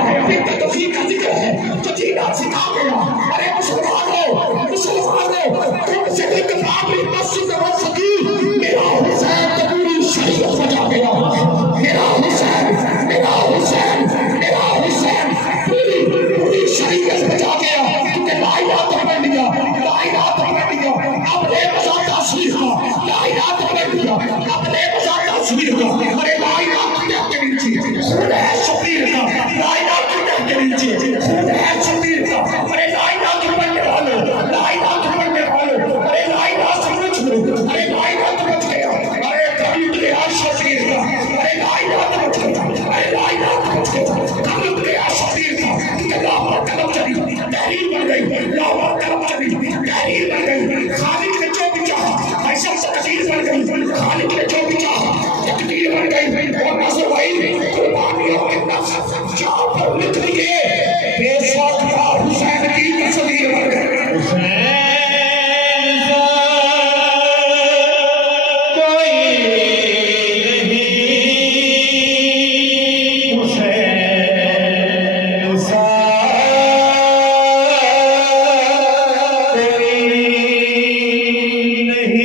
इतने तौहीद का जिक्र है जो जीना सिखा गया। अरे मुसलमानों तुमसे एक बाबरी मस्जिद हो सकी, मेरा हुसैन तो पूरी शरीयत बचा गया। मेरा हुसैन पूरी शरीयत बचा गया, क्योंकि ला इलाहा तो पढ़ लिया, अपने बजाता सीख का, ला इलाहा तो पढ़ लिया, अपने बजाता सीख का। अरे ला इलाहा के नीचे खुद है शबीर का, ला इलाहा के नीचे खुद है शबीर का। अरे ला इलाहा के पढ़ने वाले, अरे ला इलाहा समझ लो, अरे ला इलाहा तो बच गया। अरे कभी गया शबीर का, अरे ला इलाहा तो बच गया, अरे ला इलाहा तो बच गया, कभी गया शबीर का। लाहौर तलब चली, तहरीर बन गई, लाहौर तलब चली, तहरीर बन गई। खालिद ने जो भी चाहा, ऐसा तकदीर बन गई, खालिद ने जो भी चाहा, तकदीर बन गई। और नजर भाई कुर्बानियों के नफ्स जहां पर लिख लिए